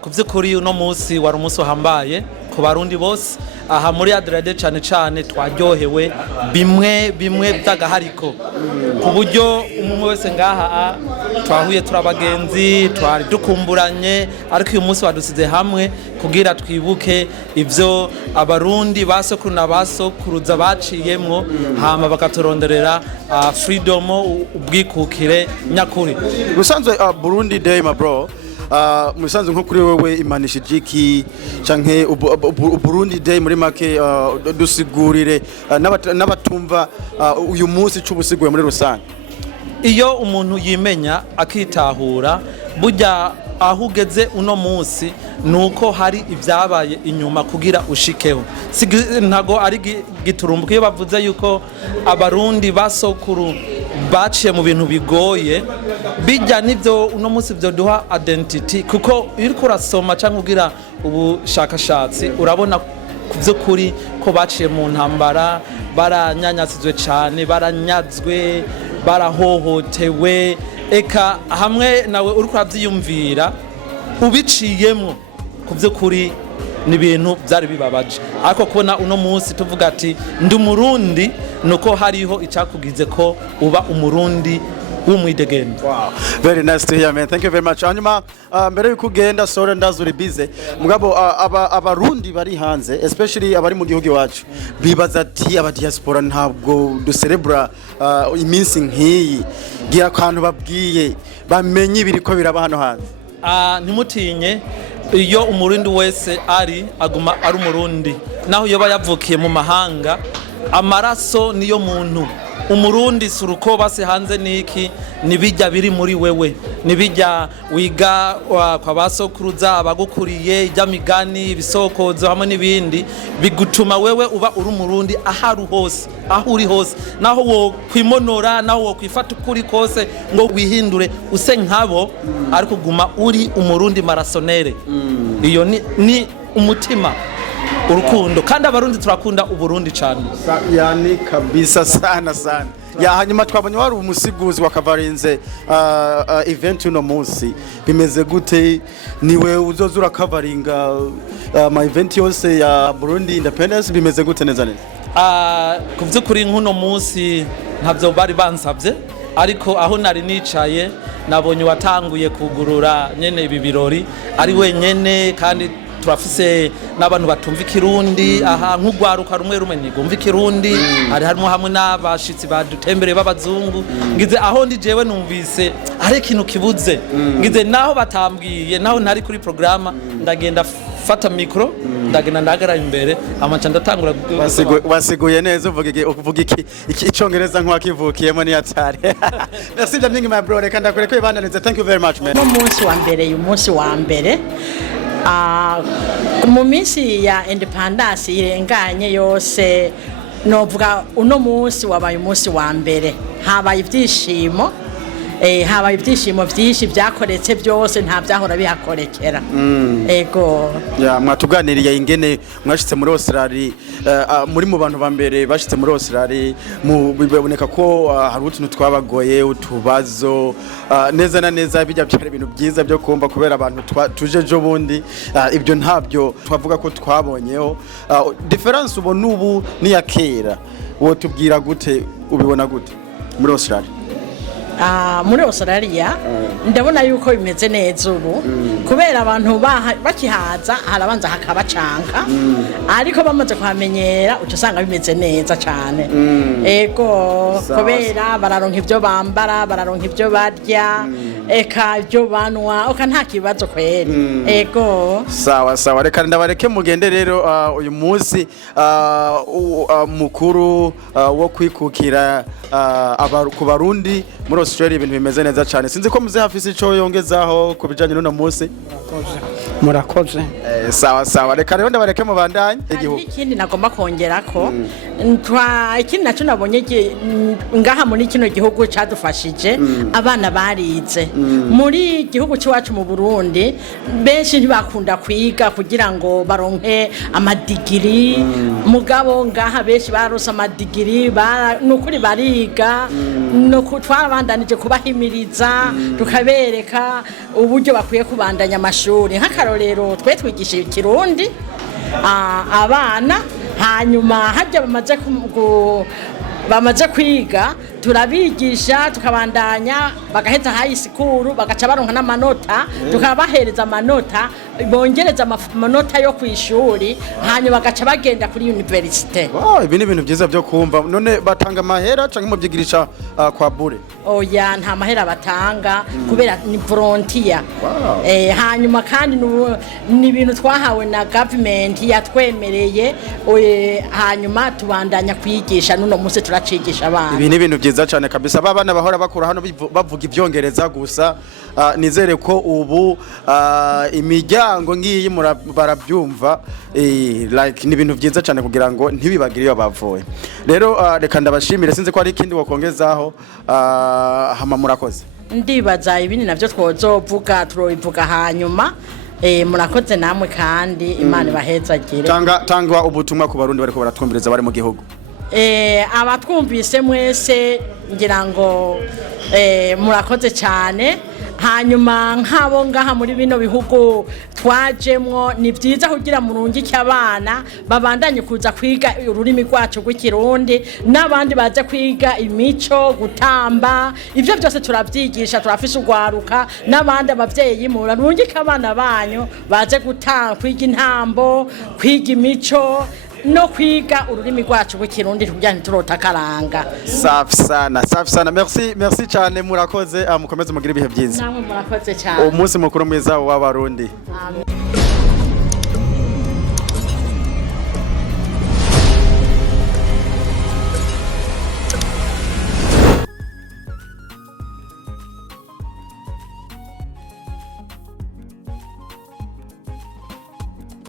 kuvyukuri uno musi wari umunsi uhambaye ku barundi bose aha muri Adelaide cyane cyane twaryohewe bimwe by'agahariko ku buryo umwe wese ngaha twahuye turabagenzi twari dukumburanye ariko uyu munsi wadusize hamwe kugira twibuke ivyo abarundi basokuru na basokuruza baciyemwo hama bakaturonderera freedom ubwikukire nyakuri. Ubusanzwe Burundi Day my bro, musanzwe nko kuri wewe imanishije iki canke Burundi Day muri make dusigurire n'abatumva uyu munsi c'ubusiguye muri rusange. Iyo umuntu yimenya akitahura burya ahugeze uno munsi nuko hari ibyabaye inyuma kugira ushikeho ntago ari giturumbuka iyo bavuze yuko abarundi basokuru baciye mu bintu bigoye bijya nivyo uno munsi byo duha identity kuko iri kurasoma cyangwa ugira ubushakashatsi urabona kuvyukuri ko baciye mu ntambara baranyanyasizwe cyane baranyazwe barahohotewe eka hamwe nawe uri kuravyiyumvira ubiciyemo kuvyukuri ni ibintu byari bibabaje ariko kubona uno munsi tuvuga ati ndi umurundi nuko hariho icakugize ko uba umurundi w'umwidegembyo. Wow, very nice to hear man, thank you very much. Hanyuma mbere yuko ugenda sore ndazuri bize mugabo abarundi bari hanze especially abari mu gihugu wacu bibaza ati aba diaspora ntabwo du celebrate iminsi nk'iyi gira kantu babwiye bamenye ibiriko biraba hano hanze. Ntimutinye iyo umurundi wese aguma ari umurundi naho yoba yavukiye mu mahanga amaraso niyo muntu umurundi suruko base hanze niki nibijya biri muri wewe nibijya wiga kwa basokuruza abagukuriye ijya migani ibisokozo hamwe nibindi bigutuma wewe uba uri umurundi aharu hose aho uri hose naho wo kwimonora naho wo kwifata ukuri kose ngo wihindure use nkabo ariko guma uri umurundi marasonere iyo ni umutima urukundo kandi abarundi turakunda Uburundi cyane yani kabisa sana ya hanyuma twabonye wari umusiguzi wakavarinze event uno munsi bimeze gute niwe uzozura coveringa ma event yose ya Burundi Independence bimeze gute neza kuvyukuri nkuno munsi ntavyo bari bansavye ariko aho nari nicaye nabonye watanguye kugurura nyene ibi birori ari wenyene kandi turafise n'abantu batumva ikirundi aha nk'ugwaruka rumwe nigumva ikirundi harimo hamwe n'abashitsi badutembereye b'abazungu ngize aho ndi jewe numvise ari ikintu kibuze ngize naho batambwiye naho ntari kuri programa ndagenda fata micro ndagenda ndagara imbere amacha ndatangura wasiguye neza uvuga iki icongereza nk'wakivukiyemo ni atari. Merci byamwe my bro reka ndakureke ibananize. Thank you very much man. Umunsi wa mbere mu minsi ya independence irenganye yose novuga uno munsi wabaye umunsi wa mbere habaye ibyishimo habaye ibyishimo byinshi byakoretse byose nta byahora bihakorekera ego ya mwatuganiriye ingene mwashitse muri Australia muri mu bantu bambere bashitse muri Australia biboneka ko hari utuntu twabagoye utubazo neza na neza bijya byari ibintu byiza byo kumva kubera abantu tujeje bundi ibyo ntabyo twavuga ko twabonyeho difference ubona ubu ni yakera wo tubwira gute ubibona gute muri Australia muri Australia ndabona yuko bimeze neza ubu kubera abantu bakihaza harabanza hakabacanka ariko bamaze kwamenyera ucusanga bimeze neza cyane ego kubera bararonka ibyo bambara bararonka ibyo barya eka ibyo banwa oka nta kibazo kweri ego sawa reka ndabareke mugende rero uyu munsi mukuru wo kwikukira ku barundi muri Australia ibintu bimeze neza cyane sinzi ko muze hafise ico yongezaho kubijanye n'uno munsi. Murakoze sawa reka rero ndabareke mu bandanye igihugu ikindi nagomba kongera ko ikindi naco nabonye ngaha muri kino gihugu cadufashije abana barize muri igihugu cyacu mu Burundi benshi ntibakunda kwiga kugira ngo baronke amadigiri mugabo ngaha benshi barose amadigiri nukuri bariga no twabandanije kubahimiriza tukabereka uburyo bakwiye kubandanya amashuri nk'akarorero twe twigisha ikirundi abana hanyuma hajya bamaze kwiga turabigisha tukabandanya bagaheza high school bagaca baronka n'amanota tukabahereza amanota bongereza amanota yo kwishuri hanyuma bagaca bagenda kuri university. Ibi ni ibintu byiza byo kumva. None batanga amahera canke mu byigirisha kwa bure? Oya nta mahera batanga kubera ni volunteer. Hanyuma kandi ni ibintu twahawe na government yatwemereye hanyuma tubandanya kwigisha nuno munsi turacigisha abana. Ibi ni ibintu byiza cyane kabisa. Abana bahora bakura hano bavuga ivyongereza gusa nizere ko ubu imiryango ngiyi barabyumva like ni ibintu byiza cyane kugira ngo ntibibagire iyo bavuye. Rero reka ndabashimire sinzi ko ari ikindi wakongezaho hama murakoze. Ndibaza ibindi navyo twozovuga turobivuga hanyuma murakoze namwe kandi Imana bahezagire. Tanga ubutumwa ku barundi bariko baratwumviriza bari mu gihugu. Abatwumvise mwese ngira ngo murakoze cyane hanyuma nk'abo ngaha muri bino bihugu twajemwo ni byiza kugira murungike abana babandanye kuza kwiga ururimi rwacu rw'ikirundi n'abandi baje kwiga imico gutamba ivyo byose turabyigisha turafise ugwaruka n'abandi abavyeyi murungike abana banyu baje kwiga intambo kwiga imico no kwiga ururimi rwacu rw'ikirundi kugira nturota karanga. Safi sana merci cyane murakoze mukomeze mugira ibihe byiza. Namwe murakoze cyane. Umunsi mukuru mwiza w'abarundi. Amen.